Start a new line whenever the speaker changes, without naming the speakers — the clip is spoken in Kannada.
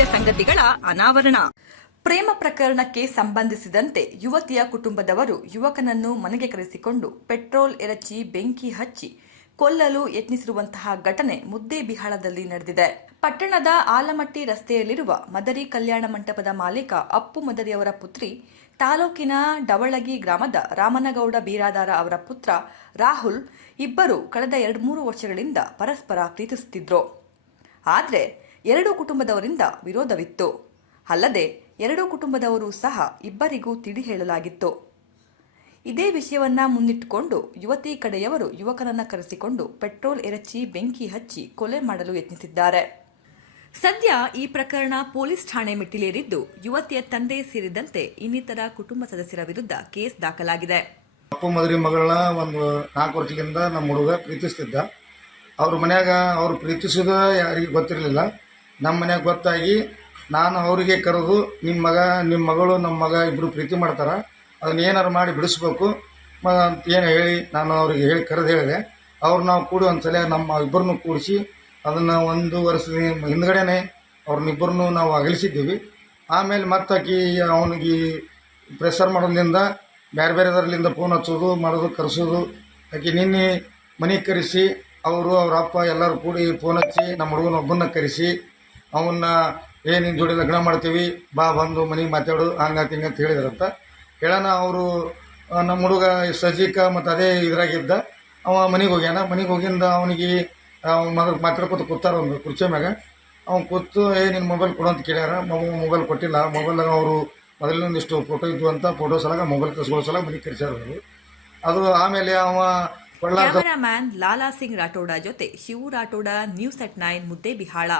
ಅನಾವರಣ.
ಪ್ರೇಮ ಪ್ರಕರಣಕ್ಕೆ ಸಂಬಂಧಿಸಿದಂತೆ ಯುವತಿಯ ಕುಟುಂಬದವರು ಯುವಕನನ್ನು ಮನೆಗೆ ಕರೆಸಿಕೊಂಡು ಪೆಟ್ರೋಲ್ ಎರಚಿ ಬೆಂಕಿ ಹಚ್ಚಿ ಕೊಲ್ಲಲು ಯತ್ನಿಸಿರುವಂತಹ ಘಟನೆ ಮುದ್ದೇಬಿಹಾಳದಲ್ಲಿ ನಡೆದಿದೆ. ಪಟ್ಟಣದ ಆಲಮಟ್ಟಿ ರಸ್ತೆಯಲ್ಲಿರುವ ಮದರಿ ಕಲ್ಯಾಣ ಮಂಟಪದ ಮಾಲೀಕ ಅಪ್ಪು ಮದರಿಯವರ ಪುತ್ರಿ, ತಾಲೂಕಿನ ಡವಳಗಿ ಗ್ರಾಮದ ರಾಮನಗೌಡ ಬೀರಾದಾರ ಅವರ ಪುತ್ರ ರಾಹುಲ್ ಇಬ್ಬರು ಕಳೆದ ಎರಡು ಮೂರು ವರ್ಷಗಳಿಂದ ಪರಸ್ಪರ ಪ್ರೀತಿಸುತ್ತಿದ್ರು. ಆದರೆ ಎರಡೂ ಕುಟುಂಬದವರಿಂದ ವಿರೋಧವಿತ್ತು. ಅಲ್ಲದೆ, ಎರಡೂ ಕುಟುಂಬದವರು ಸಹ ಇಬ್ಬರಿಗೂ ತಿಳಿ ಹೇಳಲಾಗಿತ್ತು. ಇದೇ ವಿಷಯವನ್ನ ಮುನ್ನಿಟ್ಟುಕೊಂಡು ಯುವತಿ ಕಡೆಯವರು ಯುವಕನನ್ನ ಕರೆಸಿಕೊಂಡು ಪೆಟ್ರೋಲ್ ಎರಚಿ ಬೆಂಕಿ ಹಚ್ಚಿ ಕೊಲೆ ಮಾಡಲು ಯತ್ನಿಸಿದ್ದಾರೆ. ಸದ್ಯ ಈ ಪ್ರಕರಣ ಪೊಲೀಸ್ ಠಾಣೆ ಮೆಟ್ಟಿಲೇರಿದ್ದು, ಯುವತಿಯ ತಂದೆ ಸೇರಿದಂತೆ ಇನ್ನಿತರ ಕುಟುಂಬ ಸದಸ್ಯರ ವಿರುದ್ಧ ಕೇಸ್ ದಾಖಲಾಗಿದೆ.
ಅಪ್ಪ, ಮದುವೆ ಮಗಳನ್ನ ಒಂದು ನಾಲ್ಕು ವರ್ಷದಿಂದ ನಮ್ಮ ಹುಡುಗ ಪ್ರೀತಿಸ್ತಿದ್ದ. ಅವ್ರ ಮನ್ಯಾಗ ಅವ್ರು ಪ್ರೀತಿಸೋದು ಯಾರಿಗೂ ಗೊತ್ತಿರಲಿಲ್ಲ. ನಮ್ಮ ಮನ್ಯಾಗ ಗೊತ್ತಾಗಿ ನಾನು ಅವರಿಗೆ ಕರೆದು ನಿಮ್ಮ ಮಗ ನಿಮ್ಮ ಮಗಳು ನಮ್ಮ ಮಗ ಇಬ್ಬರು ಪ್ರೀತಿ ಮಾಡ್ತಾರೆ. ಅದನ್ನ ಏನಾರು ಮಾಡಿ ಬಿಡಿಸ್ಬೇಕು. ಅಂತ ಏನು ಹೇಳಿ ನಾನು ಅವ್ರಿಗೆ ಹೇಳಿ ಕರೆದು ಹೇಳಿದೆ. ಅವ್ರು ನಾವು ಕೂಡಿ ಒಂದು ಸಲ ನಮ್ಮ ಇಬ್ಬರನ್ನು ಕೂಡಿಸಿ ಅದನ್ನು ಒಂದು ವರ್ಷದ ಹಿಂದ್ಗಡೆನೆ ಅವ್ರನ್ನಿಬ್ಬರನ್ನು ನಾವು ಅಗಲಿಸಿದ್ದೀವಿ. ಆಮೇಲೆ ಮತ್ತಾಕಿ ಅವನಿಗೆ ಪ್ರೆಸರ್ ಮಾಡೋದ್ರಿಂದ ಬೇರೆ ಬೇರೆದರ್ಲಿಂದ ಫೋನ್ ಹಚ್ಚೋದು, ಮಾಡೋದು, ಕರೆಸೋದು. ಆಕೆ ನಿನ್ನೆ ಮನೆಗೆ ಕರೆಸಿ, ಅವರು ಅವ್ರ ಅಪ್ಪ ಎಲ್ಲರೂ ಕೂಡಿ ಫೋನ್ ಹಚ್ಚಿ, ನಮ್ಮ ಹುಡುಗನ ಒಬ್ಬನ್ನ ಕರೆಸಿ ಅವನ್ನ, ಏ ನಿನ್ನ ಜೋಡಿ ಲಗ್ನ ಮಾಡ್ತೀವಿ, ಬಾ, ಬಂದು ಮನೆಗೆ ಮಾತಾಡು ಹಂಗಂತ ಅಂತ ಹೇಳಿದ್ರಂತ. ಹೇಳೋಣ ಅವರು ನಮ್ಮ ಹುಡುಗ ಸಜೀಕ ಮತ್ತು ಅದೇ ಇದ್ರಾಗಿದ್ದ. ಅವ ಮನೆಗೆ ಹೋಗ್ಯಾನ. ಮನೆಗೆ ಹೋಗಿಂದ ಅವನಿಗೆ ಅವ್ನ ಮಗ ಮಾತಾಡ್ಕೊತ ಕೂತಾರ ಒಂದು ಕುರ್ಚಿ ಮ್ಯಾಗ. ಅವ್ನು ಕೂತು, ಏ ನಿನ್ನ ಮೊಬೈಲ್ ಕೊಡು ಅಂತ ಕೇಳ್ಯಾರ. ಮೊಬೈಲ್ ಕೊಟ್ಟಿಲ್ಲ. ಮೊಬೈಲ್ದಾಗ ಅವರು ಮೊದಲಿನೊಂದಿಷ್ಟು ಫೋಟೋ ಇದ್ವು ಅಂತ ಫೋಟೋ ಸಲಗ ಮೊಬೈಲ್ ಕಸ್ಕೊಳ್ಳೋ ಸಲ ಮನೆಗೆ ಕರೆಸ್ಯಾರ ಅವರು. ಅದು ಆಮೇಲೆ ಅವ
ಕ್ಯಾಮರಾಮ್ಯಾನ್ ಲಾಲಾ ಸಿಂಗ್ ರಾಠೋಡ ಜೊತೆ Shivu Rathod, news at nine Muddebihal